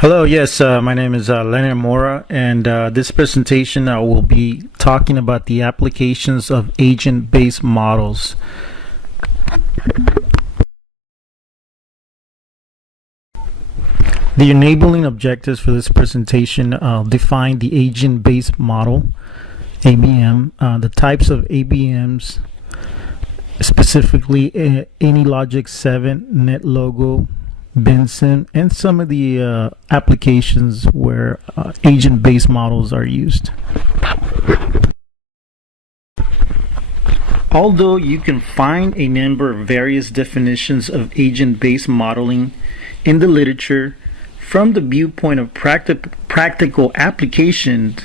Hello, yes, my name is Leonard Mora, and this presentation will be talking about the applications of agent-based models. The enabling objectives for this presentation define the agent-based model, ABM, the types of ABMs, specifically AnyLogic 7, NetLogo, Benson, and some of the applications where agent-based models are used. Although you can find a number of various definitions of agent-based modeling in the literature, from the viewpoint of practical applications,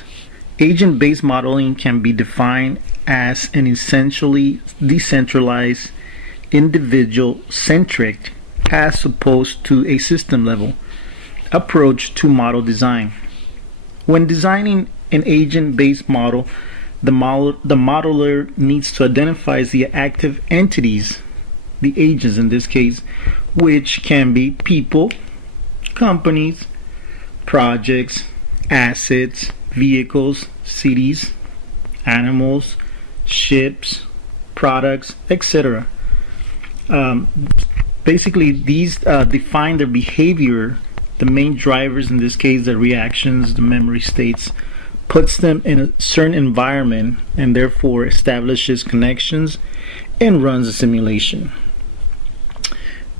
agent-based modeling can be defined as an essentially decentralized, individual-centric, as opposed to a system-level approach to model design. When designing an agent-based model, the modeler needs to identify the active entities, the agents in this case, which can be people, companies, projects, assets, vehicles, cities, animals, ships, products, etc. Basically, these define their behavior, the main drivers in this case, the reactions, the memory states, puts them in a certain environment and therefore establishes connections and runs a simulation.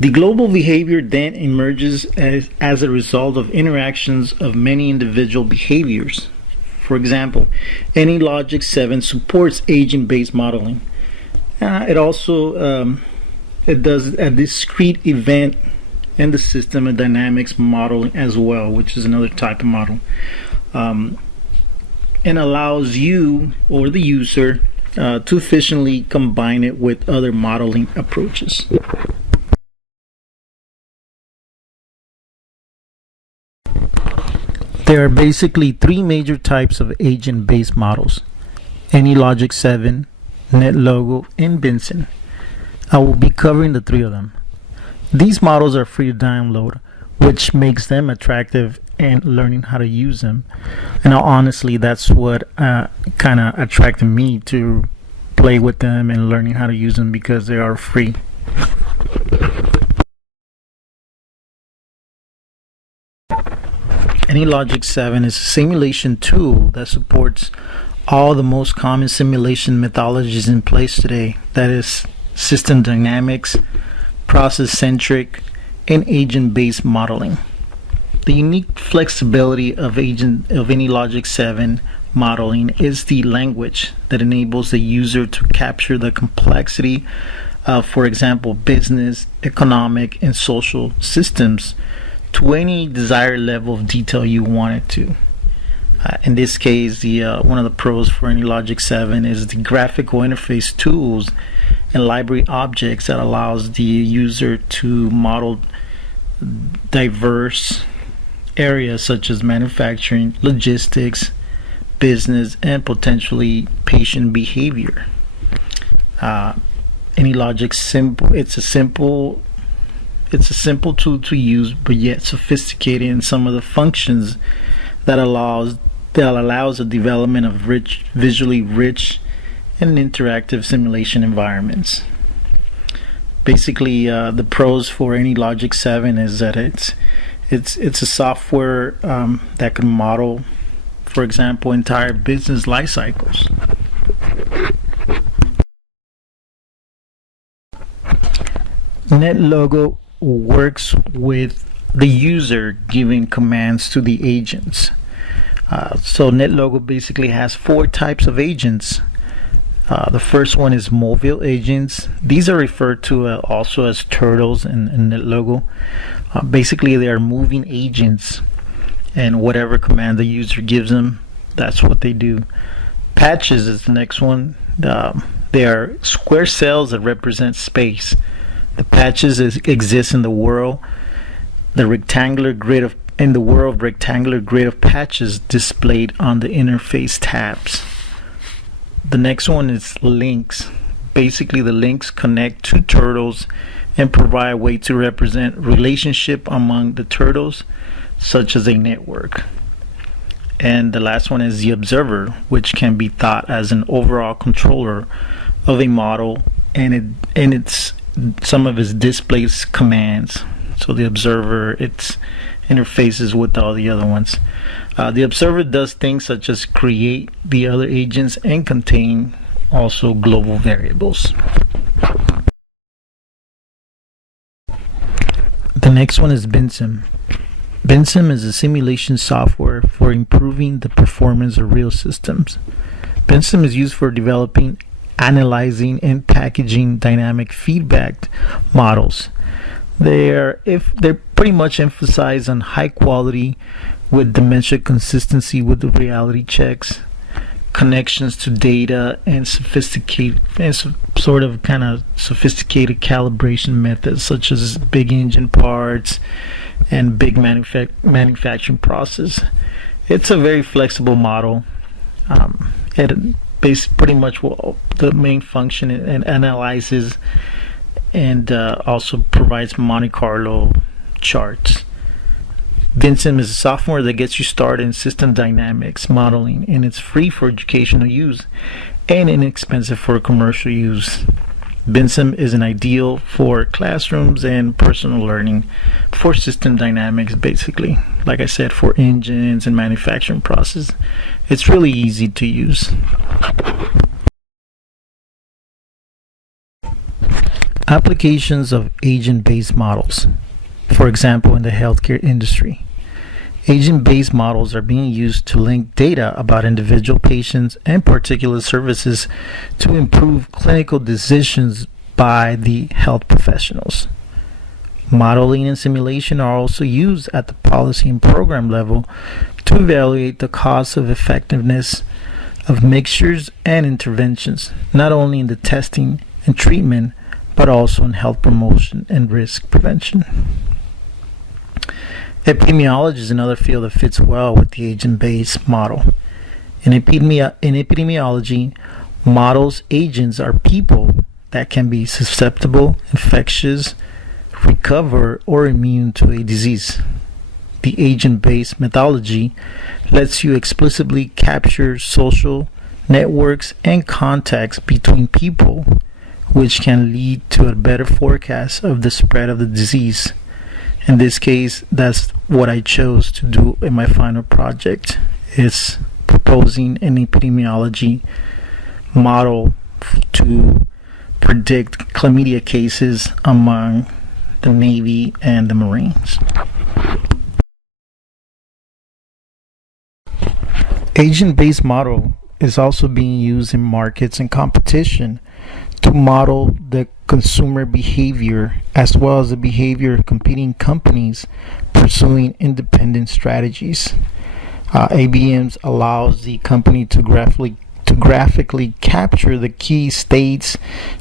The global behavior then emerges as a result of interactions of many individual behaviors. For example, AnyLogic 7 supports agent-based modeling. It does a discrete event and the system and dynamics modeling as well, which is another type of model, and allows you or the user to efficiently combine it with other modeling approaches. There are basically three major types of agent-based models: AnyLogic 7, NetLogo, and Benson. I will be covering the three of them. These models are free to download, which makes them attractive and learning how to use them. And honestly, that's what kind of attracted me to play with them and learning how to use them, because they are free. AnyLogic 7 is a simulation tool that supports all the most common simulation methodologies in place today. That is system dynamics, process-centric, and agent-based modeling. The unique flexibility of AnyLogic 7 modeling is the language that enables the user to capture the complexity of, for example, business, economic, and social systems to any desired level of detail you want it to. In this case, one of the pros for AnyLogic 7 is the graphical interface tools and library objects that allows the user to model diverse areas such as manufacturing, logistics, business, and potentially patient behavior. AnyLogic it's a simple tool to use, but yet sophisticated in some of the functions that allows the development of visually rich and interactive simulation environments. Basically, the pros for AnyLogic 7 is that it's a software that can model, for example, entire business life cycles. NetLogo works with the user giving commands to the agents. So NetLogo basically has four types of agents. The first one is mobile agents. These are referred to also as turtles in NetLogo. Basically, they are moving agents, and whatever command the user gives them, that's what they do. Patches is the next one. They are square cells that represent space. The patches exist in the world. The rectangular grid of patches displayed on the interface tabs. The next one is links. Basically, the links connect two turtles and provide a way to represent relationship among the turtles, such as a network. And the last one is the observer, which can be thought as an overall controller of a model and its some of its displays commands. So the observer, its interfaces with all the other ones. The observer does things such as create the other agents and contain also global variables. The next one is BINSIM. BINSIM is a simulation software for improving the performance of real systems. BINSIM is used for developing, analyzing, and packaging dynamic feedback models. They're pretty much emphasized on high quality with dimensional consistency with the reality checks, connections to data, and sophisticated sophisticated calibration methods such as big engine parts and big manufacturing process. It's a very flexible model. It pretty much the main function it analyzes and also provides Monte Carlo charts. BINSIM is a software that gets you started in system dynamics modeling, and it's free for educational use and inexpensive for commercial use. BINSIM is an ideal for classrooms and personal learning for system dynamics, basically. Like I said, for engines and manufacturing process. It's really easy to use. Applications of agent-based models. For example, in the healthcare industry, agent-based models are being used to link data about individual patients and particular services to improve clinical decisions by the health professionals. Modeling and simulation are also used at the policy and program level to evaluate the cost of effectiveness of mixtures and interventions, not only in the testing and treatment, but also in health promotion and risk prevention. Epidemiology is another field that fits well with the agent-based model. In epidemiology, models agents are people that can be susceptible, infectious, recover, or immune to a disease. The agent-based methodology lets you explicitly capture social networks and contacts between people, which can lead to a better forecast of the spread of the disease. In this case, that's what I chose to do in my final project, is proposing an epidemiology model to predict chlamydia cases among the Navy and the Marines. Agent-based model is also being used in markets and competition to model the consumer behavior as well as the behavior of competing companies pursuing independent strategies. ABMs allows the company to graphically capture the key states,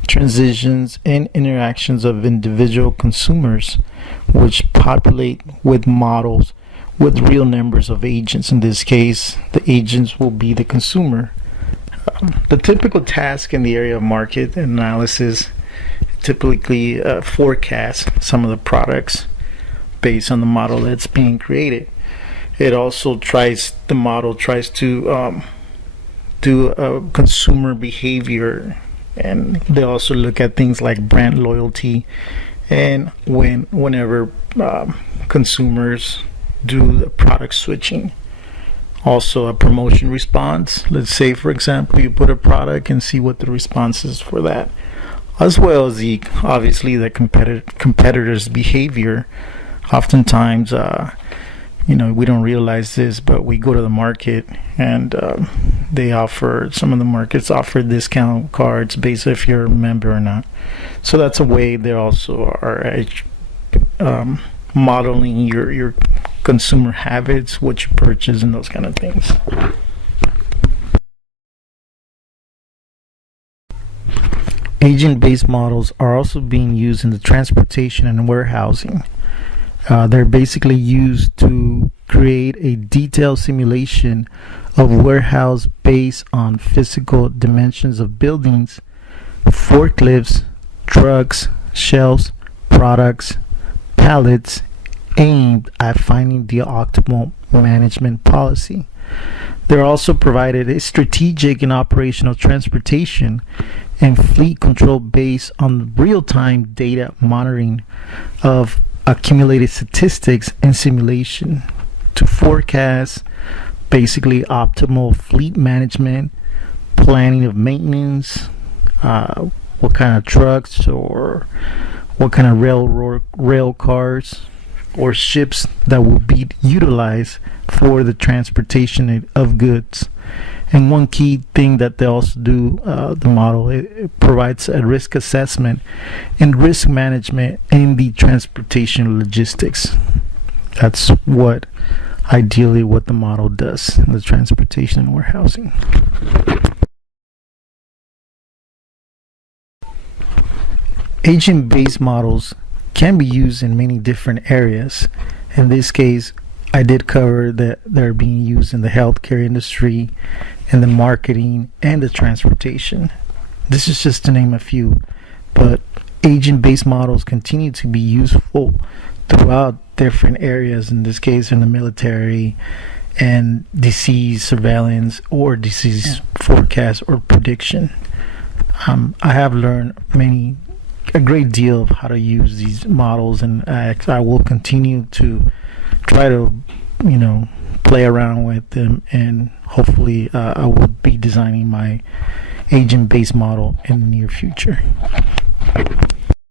transitions, and interactions of individual consumers, which populate with models with real numbers of agents. In this case, the agents will be the consumer. The typical task in the area of market analysis typically forecast some of the products based on the model that's being created. It also tries to do consumer behavior, and they also look at things like brand loyalty and whenever consumers do the product switching. Also a promotion response. Let's say, for example, you put a product and see what the response is for that, as well as obviously the competitors' behavior. Oftentimes, we don't realize this, but we go to the market and some of the markets offer discount cards based if you're a member or not. So that's a way they also are modeling your consumer habits, what you purchase, and those kind of things. Agent-based models are also being used in the transportation and warehousing. They're basically used to create a detailed simulation of warehouse based on physical dimensions of buildings, forklifts, trucks, shelves, products, pallets, aimed at finding the optimal management policy. They're also provided a strategic and operational transportation and fleet control based on real-time data monitoring of accumulated statistics and simulation to forecast basically optimal fleet management, planning of maintenance, what kind of trucks or what kind of rail cars or ships that will be utilized for the transportation of goods. And one key thing that they also do, the model, it provides a risk assessment and risk management in the transportation logistics. That's what ideally what the model does in the transportation and warehousing. Agent-based models can be used in many different areas. In this case, I did cover that they're being used in the healthcare industry, in the marketing, and the transportation. This is just to name a few, but agent-based models continue to be useful throughout different areas, in this case in the military and disease surveillance or disease forecast or prediction. I have learned a great deal of how to use these models, and I will continue to try to play around with them, and hopefully I will be designing my agent-based model in the near future.